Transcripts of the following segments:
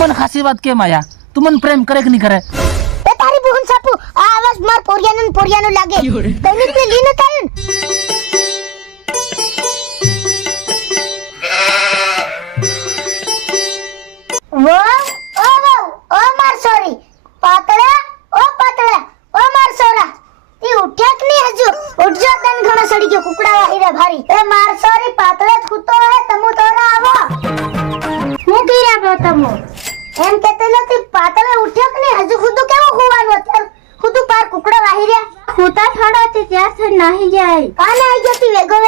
मन खासी बात के माया तू मन प्रेम करे कि नहीं करे ए तारी बहन सापू आ आवाज मार पोरियानो लागे तने पे ली न तारन ओ मार सॉरी पातळा ओ मार सोरा ती उठ्या की नहीं हजू उठ जा तन घणो सड़ी के कुकड़ा वाही रे भारी ए मार सॉरी पातळे खुतो है तमु तोरा आवो હું કીરા બો તમુ એમ કહેતે નથી પાતળે ઉઠ્યો કે નહીં હજુ ખુદુ કેવો હોવાનો અત્યારે ખુદુ પાર કુકડા વાહી રહ્યા ખોતા થોડા તે ત્યાર થન નાહી જાય કાને આવી જતી વેગો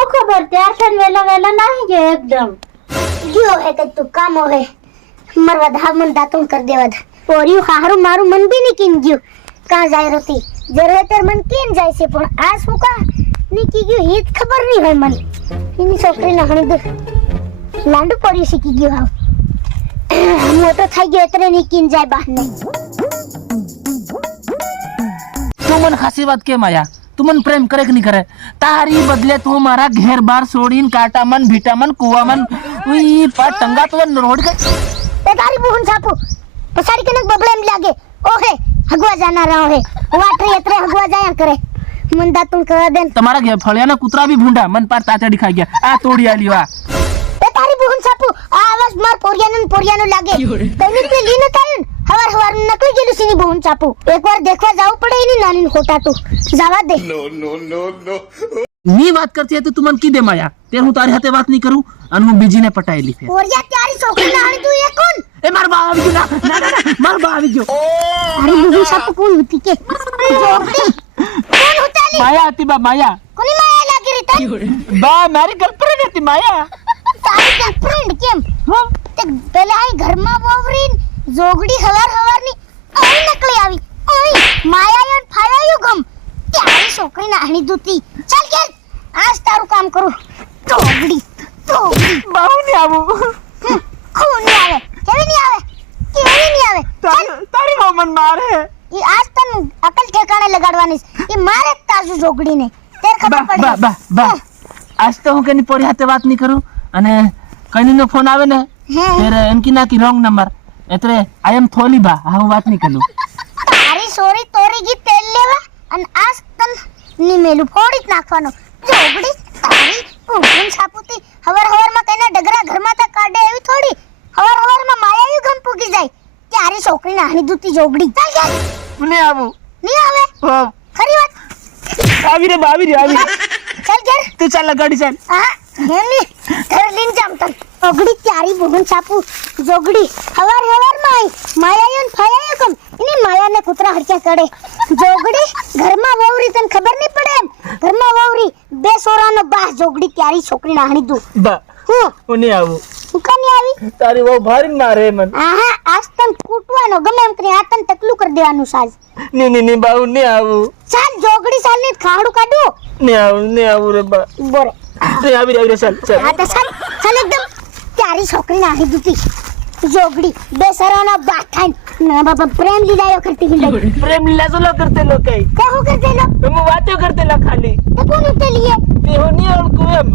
ઓ ખબર ત્યાર થન વેલા નાહી જાય એકદમ ગયો હે કે તું કામો હે મરવા ધા મન દાતું કર દેવા પોરિયું હારું મારું મન બી ની કીન ગયું કા જાય રતી જરે તેર મન કીન જાય છે પણ આ શું કા ની કી ગયું હિત ખબર નહીં હોય મન એની છોકરી ના હણી દે લાંડુ પડી શીખી ગયો હાવ મોટો થઈ ગયો એટલે ની કીન જાય બહાર નહીં तू मन खासी बात के माया तू मन प्रेम करे कि नहीं करे तारी बदले तू मारा घेर बार सोड़ीन काटा मन भीटा मन कुआ मन उई पर टंगा तो रोड के ए तारी बहन सापू पसारी कनक बबले में लागे ओहे हगवा जाना रहो है वाटरे इतरे हगवा जाया करे मन दातुन कर देन तुम्हारा घे फलिया ना कुतरा भी भूंडा मन पर ताचा दिखा गया आ तोड़ी आली वा ए तारी बहन सापू आ आवाज मार पोरियानो लागे तने पे ली न तारन हवार नकली गेलू सीनी बहन सापू एक बार देखवा जाऊ पड़े इनी नानी खोटा तू जावा दे No. नी बात करती है तो तू मन की दे माया तेरे हूं तारी हाथे बात नहीं करूं अन हूं बीजी ने पटाई ली फिर पोरिया त्यारी छोकरी नानी तू ये कौन ए मार बा आवी गयो ना मार बा आवी गयो अरे बहन सापू कौन होती के जोगती कौन होता ली माया आती बा माया कोनी माया लागी रे बा मारी गर्लफ्रेंड आती माया તારી ગર્લફ્રેન્ડ કેમ તે પેલા આ ઘરમાં વવરીન જોગડી હવારની ઓય નકલી આવી ઓય માયાયન ફાયાયું ગમ તારી છોકરી નાહણી દૂતી ચાલ કે આજ તારું કામ કરું જોગડી बाहु नहीं आवू ખૂન ની આવે કેવી ની આવે तारी मोमन मार है ઈ આજ તન અકલ ઠેકાણે લગાડવાની ઈ મારે તાજુ જોગડીને તેર ખબર बा પડી बा आज तो हूं के नहीं पोरी हाथे बात नहीं करूं અને કઈની નો ફોન આવે ને ત્યારે એનકી ના કી રોંગ નંબર એટલે આઈ એમ થોલી બા હું વાત નહીં કરું તારી સોરી તોરી ગી તેલ લેવા અને આજ તન ની મેલું ફોડી જ નાખવાનો જોગડી તારી ઊંઘું છાપુતી હવાર માં કઈના ડગરા ઘરમાં તા કાઢે એવી થોડી હવાર માં માયાયું ગમ પૂગી જાય તારી છોકરી નાહણી દૂતી જોગડી ચાલ ચાલ મને આવું ની આવે હો ખરી વાત આવી રે ચાલ ચાલ તું ચાલ ગાડી ચાલ હા હેની ઘર લીન જામ તન જોગડી તારી બહન છાપુ જોગડી હવાર માં આઈ માયાયું ફાયાયું ગમ ઇની માયાને કૂતરા હડક્યા કરે જોગડી ઘરમાં વવરી તને ખબર નહીં પડે એમ ઘરમાં વવરી બે સોરાનો બાસ જોગડી તારી છોકરી નાહણી દૂ બા હું મને આવું ઉકાની આવી તારી બહુ ભારી મારે મન આહા આજ તન કૂટવાનો ગમે એમ કરી આ તન તકલું કરી દેવાનું સાજ ની બાઉ ને આવું ચાલ જોગડી સાલ ને ખાડું કાઢો ને આવું રે બા બોરે તે આવી રે ચાલ આ તો ચાલ એકદમ તારી છોકરી નાહી દૂતી જોગડી બે સરાના બાઠાઈ ના બાબા પ્રેમ લીલાયો કરતી હિલ प्रेम लीला जो लोग करते लोग कई તે હું કરતે લો तुम बातें करते ला खाली તે કોણ ઉતે લીએ ते हो नहीं और कोम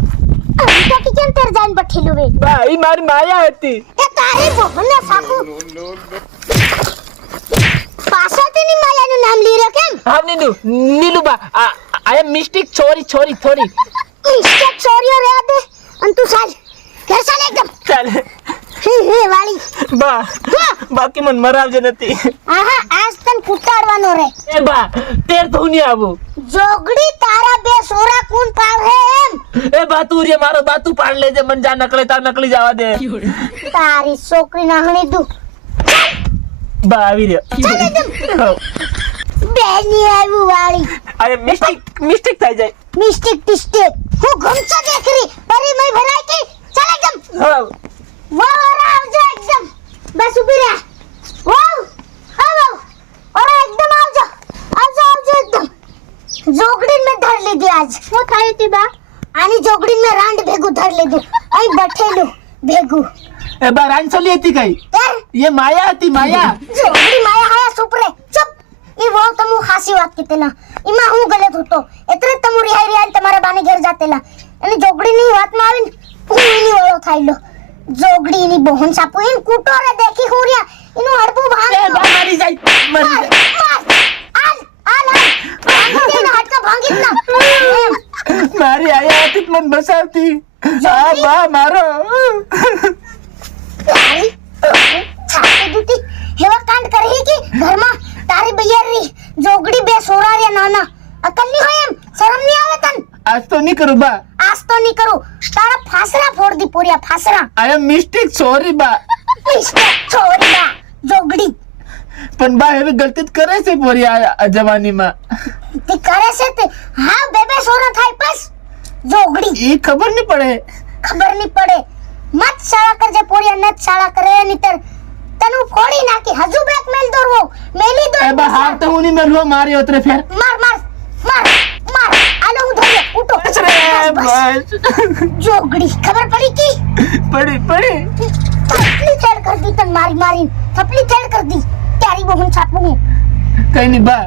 આ તો કેમ તેર જાન બઠેલું વે भाई मारी माया होती એ તારી બોહને સાકુ પાસાતીની માયાનું નામ લી રહ્યો કેમ हम नीलू बा आई एम मिस्टेक छोरी ઇસ્ટેક ચોરીઓ રે દે અન તું ચાલ ઘર ચાલ એકદમ चल હે વાળી बा बाकी मन मराव जे नती આહા આજ તન કુટાડવાનો રે ए बा तेर तो नहीं आबू જોગડી તારા બે સોરા કોણ પાવ હે એમ ए बा तू रे मारो बातू पाड़ ले जे मन जा नकले ता नकली जावा दे તારી છોકરી નાહણી દુ बा આવી રે બેની આવ્યું વાળી आई एम मिस्टेक થઈ જાય મિસ્ટેક ટિસ્ટેક હું ગમચા દેખરી પરી મય ભરાઈ કે ચાલ એકદમ હા વાહ આવજો એકદમ બસ ઉભી રહે વાહ આવો ઓરે એકદમ આવજો એકદમ જોગડી મે ધર લીધી આજ શું થાય તી બા આની જોગડી મે રાંડ ભેગું ધર લીધું અહીં બઠેલું ભેગું ए बा रान चली હતી કઈ यार ये माया હતી माया જોગડી માયા હાયા સુપરે ચપ ઈ वो તમુ ખાસી વાત કીતેલા ઈમાં હું ગલત હતો એટલે તમુ રિહાઈ તમારા બાને ઘર જાતેલા અને જોગડી ની વાત માં આવીને હું એની ઓળો થાઈલો જોગડી ની બોહન સાપુ ઇન કૂટો રે દેખી હુરિયા ઇનું હડપું ભાંગ એ બા મારી જાય મારી જાય મારી આયા હતી મન બસાવતી આ બા મારો છાપે દૂતી હેવા કાંડ કરી કે ઘરમાં તારી બૈયારી જોગડી બે સોરારિયા નાના અકલ ની હોય એમ શરમ ની આવે તન આજ તો નહીં કરું બા આજ તો નહીં કરું તારા ફાસરા ફોડ દી પૂરિયા ફાસરા આઈ એમ મિસ્ટેક સોરી બા છોરીયા જોગડી પણ બા હવે ગલતી કરે છે પોરી આ જવાનીમાં તે કરે છે તે હા બેબે સોરો થાય બસ જોગડી એ ખબર નહીં પડે ખબર નહીં પડે મત શાળા કરજે પોરિયા નત શાળા કરે નીતર તને ફોડી નાખી હજુ બ્લેકમેલ દોરવો મેલી દો એ બા હાર તો હું નહીં મેલવો મારી ઓતરે ફેર માર માર માર માર આલો હું ધોલે ઉઠો બસ રે બસ જોગડી ખબર પડી કી પડી થપલી થેડ કર દી તન મારી મારી થપલી થેડ કર દી તારી બહુ છાપું હું કઈ નહીં બા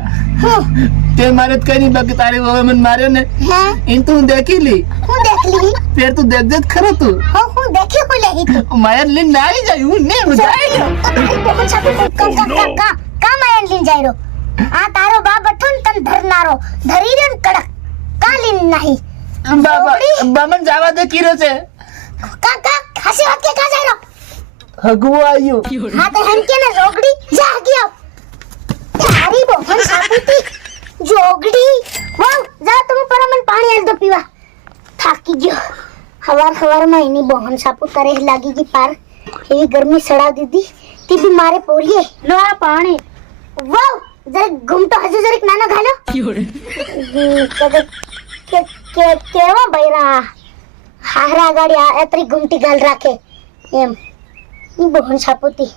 તે મારે તો કઈ નહીં બા કે તારી વહુએ મને માર્યો ને હે इन तो હું દેખી લી હું દેખ લી ફેર તું દેખ દેખ ખરો તું હું દેખી હું લેહી તું માયર લઈને આવી જાય હું ને હું જાય બહુ છાપું કા માયન લીન જાયરો આ તારો બાપ અઠો ને તન ધરનારો ધરી રે કડક કા લીન નહીં બાબા બામન જાવા દે કીરો છે કા ખાસી વાત કે કા જાયરો હગવો આવ્યો હા તો હમ કે ને જોગડી જા ગયો તારી બોહન સાપુતી જોગડી વાવ જા તમે પરમન પાણી આલ દો પીવા થાકી ગયો હવાર માં એની બોહન સાપુ કરે લાગી ગઈ પાર એવી ગરમી સડાવ દીધી તી બી મારે પોરીએ લો આ પાણી વાવ જરે ઘૂમતો હજુ જરીક નાનો ઘાલો કેવા બૈરા હારા ગાડી આ એતરી ઘૂમટી ગાલ રાખે એમ ની બોહન સાપુતી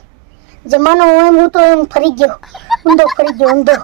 જમાનો હોય હું તો એમ ફરી ગયો ઊંધો